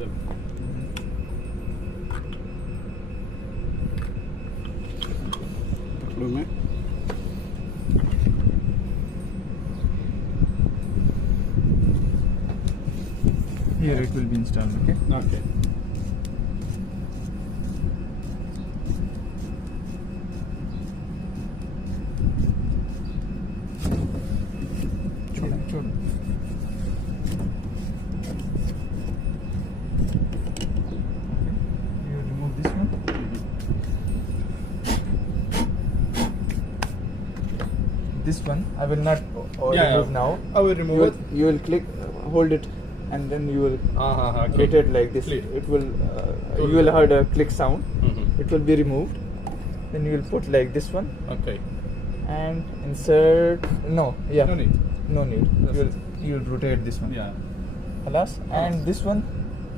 them. Here it will be installed, okay? Okay. చూడండి. You remove this one. This one I will not remove now. I will remove it. You will click, hold it, and then you will Okay. put it like this. Click. It will. You will heard a click sound. Mm-hmm. It will be removed. Then you will put like this one Okay. and insert. No, yeah. No need. No need. That's You will rotate this one. Yeah. Halas. And this one